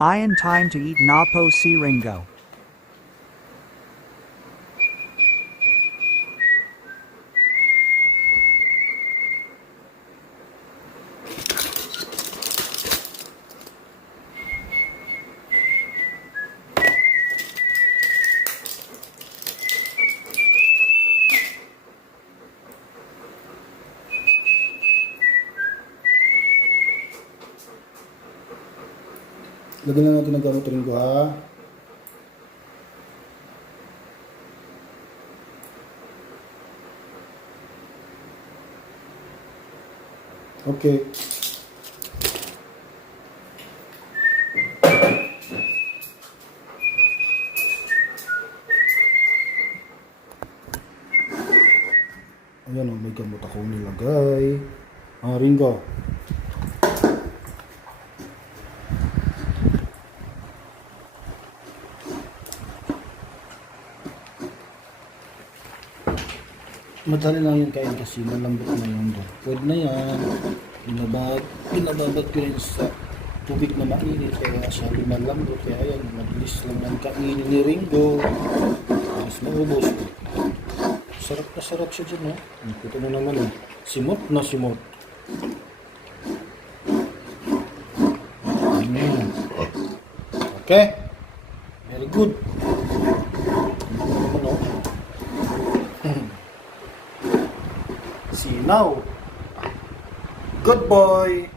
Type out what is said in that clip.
Ian time to eat Napo si Ringo. Lagyan na natin ng gamot rin ko, ha. Okay. Ayan, may gamot akong nilagay. Ringo. Madali lang yung kain kasi malambot na yung doon. Pwede na yan. Binababad ko rin sa tubig na mainit kaya siya malambot. Kaya yan, mabilis lang ang kainin ni Ringo. Mas maubos. Sarap na sarap siya dyan, ha. Ito na naman, eh. Simot na simot. Ayan. Okay. Very good. Ano? See you now. Good boy.